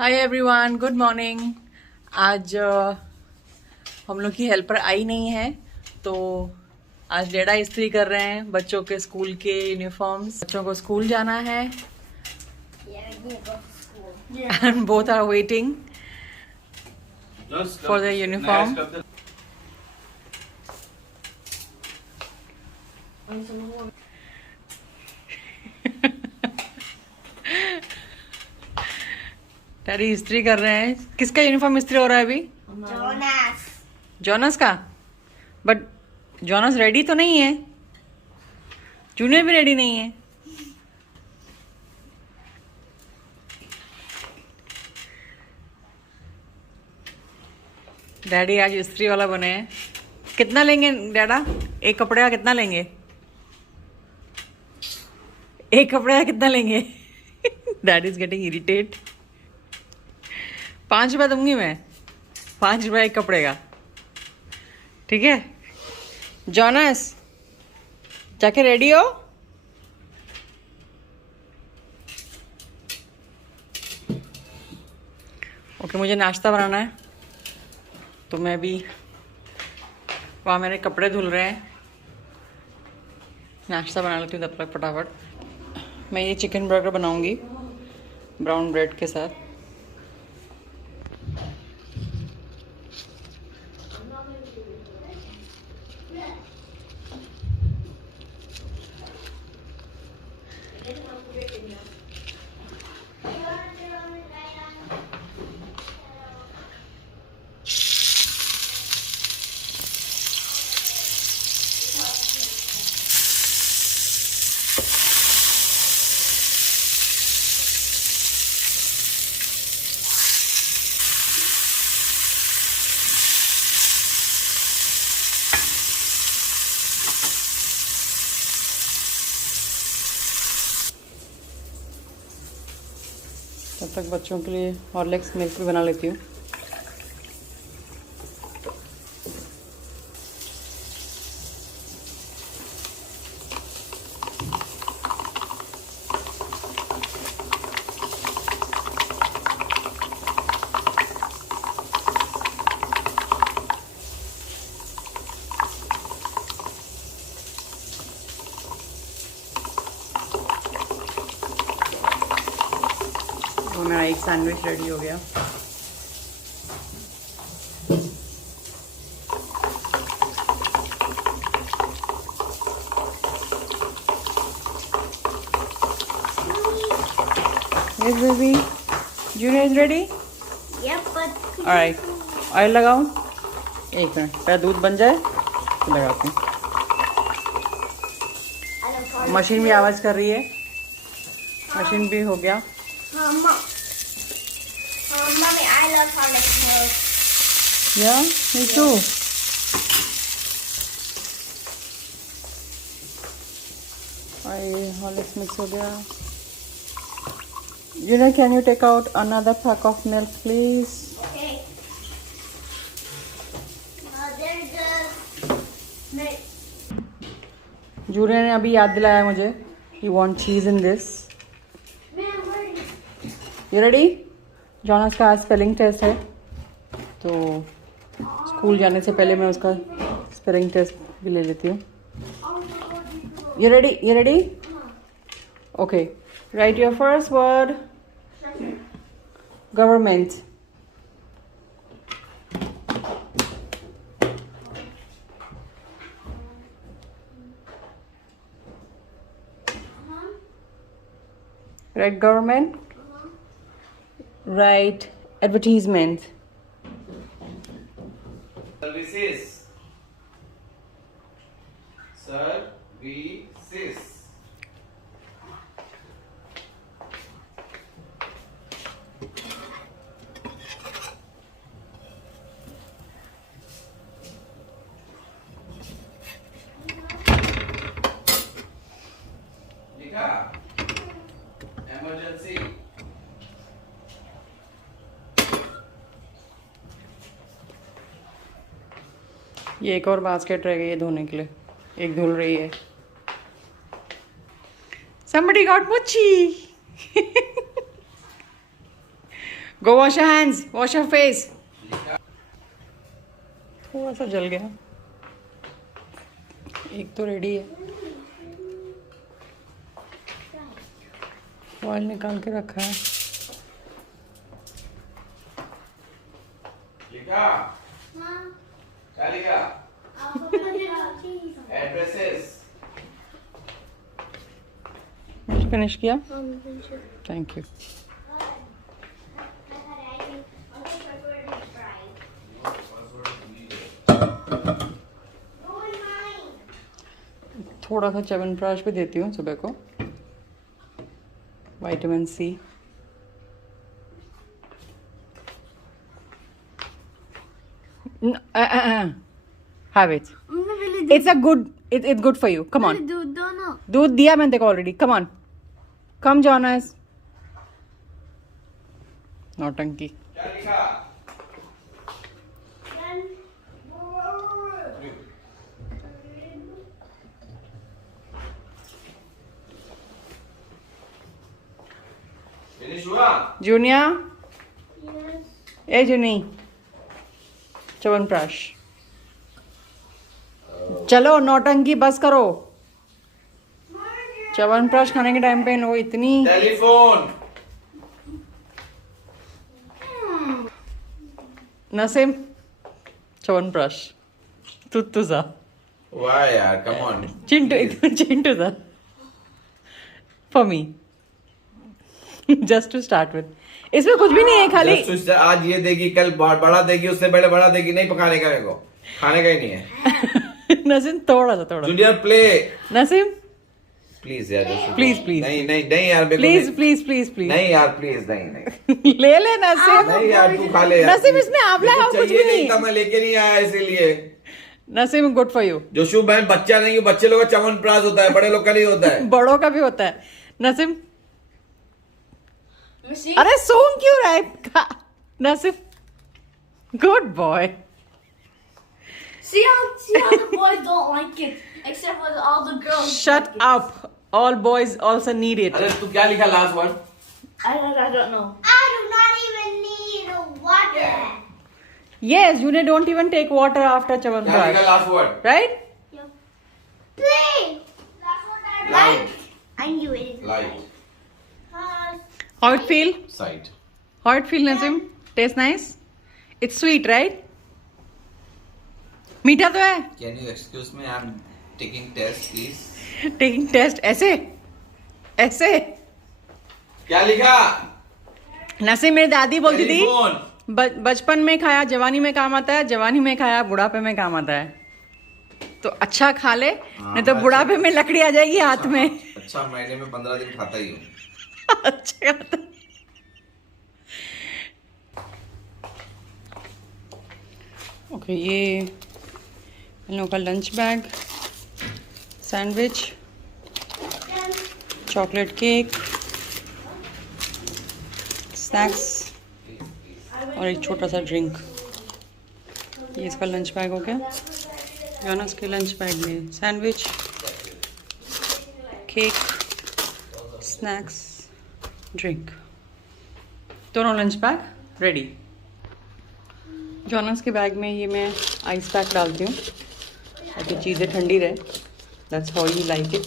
Hi everyone, good morning. आज हम लोग की हेल्पर आई नहीं है, तो आज डेढ़ा इस्त्री कर रहे हैं बच्चों के स्कूल के यूनिफॉर्म्स। बच्चों को स्कूल जाना है and both are waiting for the uniform. Daddy इस्त्री कर रहे हैं। किसका यूनिफॉर्म इस्त्री हो रहा है अभी? जोनास। जॉनस का। बट जॉनस रेडी तो नहीं है, जूनियर भी रेडी नहीं है। डैडी आज इस्त्री वाला बने हैं। कितना लेंगे डैडा? एक कपड़े का कितना लेंगे? एक कपड़े का कितना लेंगे? Daddy is getting irritate. 5 रुपये दूंगी मैं, 5 रुपये एक कपड़े का। ठीक है जॉनस, जाके रेडी हो। ओके, मुझे नाश्ता बनाना है, तो मैं भी वहाँ मेरे कपड़े धुल रहे हैं, नाश्ता बना लेती हूँ तब तक फटाफट। मैं ये चिकन बर्गर बनाऊंगी ब्राउन ब्रेड के साथ। तब तक बच्चों के लिए हॉर्लिक्स मिल्क भी बना लेती हूँ। तो मेरा एक सैंडविच रेडी हो गया। Yes, baby. Junior is ready? Yep, but Alright. Oil लगाओ। एक मिनट, पहले दूध बन जाए तो लगाती हूँ। मशीन भी आवाज़ कर रही है। मशीन भी हो गया। Mommy, I love Horlicks milk. Yeah, me too. Horlicks mix हो गया। Junior, can you take out another pack of milk, please? Okay. There's the milk. Junior ने अभी याद दिलाया मुझे, he want cheese in this. Ma'am, where is You ready? Jonas का आज spelling test है, तो स्कूल जाने से पहले मैं उसका स्पेलिंग टेस्ट भी ले लेती हूँ। You ready? You ready? Okay. Write your first word. Government. Write government. Write advertisement. Services. Services. लिखा? Emergency. ये एक और बास्केट रह गई है धोने के लिए, एक धुल रही है। Somebody got Muchi. Go wash your hands, wash your face. थोड़ा सा जल गया, एक तो रेडी है। ऑयल निकाल के रखा है। फिनिश किया, थैंक यू। थोड़ा सा च्यवनप्राश भी देती हूँ सुबह को, vitamin C. Have it. It's a good. It's good for you. Come on. दूध दिया मैंने देखो already. Come on. Come Jonas. नौटंकी। जूनियर, ए जूनी, च्यवनप्राश। चलो नौटंकी बस करो। च्यवनप्राश खाने के टाइम पे वो इतनी टेलीफोन। नसीम, च्यवनप्राश तुझा। वाह यार, कम ऑन। चिंटू दा for me, just to start with. इसमें कुछ भी नहीं है, खाली आज ये देगी, कल बड़ा देगी, उससे पहले बड़ा देगी। नहीं पकाने का, मेरे को खाने का ही नहीं है। नसीम थोड़ा सा जूनियर प्ले। नसीम प्लीज यार, प्लीज प्लीज नहीं नहीं नहीं यार, प्लीज प्लीज प्लीज प्लीज नहीं यार, प्लीज नहीं नहीं ले ले नसीम। नहीं यार, तू खा ले यार। नसीम इसमें आंवला है, कुछ भी नहीं था, मैं लेके नहीं आया इसीलिए। Naseem good for you. जो शुभ बहन बच्चा नहीं, बच्चे लोग का च्यवनप्राश होता है, बड़े लोग का नहीं होता है। बड़ों का भी होता है। नसीम अरे सूंघ क्यों रहा है? Naseem good boy. See how the boys don't like it, except for all the girls. Shut up. All boys also need it. अरे तू क्या लिखा last word? I don't know. I do not even need water. Yes, you don't even take water after क्या लिखा chyawanprash, last word? right? Play. That's what I like. I knew it. Light How it feel? Side. How it feel, Nazim? Taste nice? It's sweet, right? मीठा तो है। Can you excuse me, I am taking test please. Taking test ऐसे ऐसे। क्या लिखा? नसीम मेरी दादी बोलती थी टेलीफोन। बचपन में खाया जवानी में काम आता है, जवानी में खाया बुढ़ापे में काम आता है। तो अच्छा खा ले, नहीं तो बुढ़ापे में लकड़ी आ जाएगी हाथ में। अच्छा, महीने में 15 दिन खाता ही हूँ। अच्छा खाता। ओके, ये इन लोगों का lunch bag, sandwich, chocolate cake, snacks और एक छोटा सा ड्रिंक। ये इसका लंच बैग हो गया। योनस के लंच बैग में सैंडविच, केक, स्नैक्स, ड्रिंक, दोनों लंच बैग रेडी। जोनस के बैग में ये मैं आइस पैक डालती हूँ ताकि चीज़ें ठंडी रहे। That's how you like it.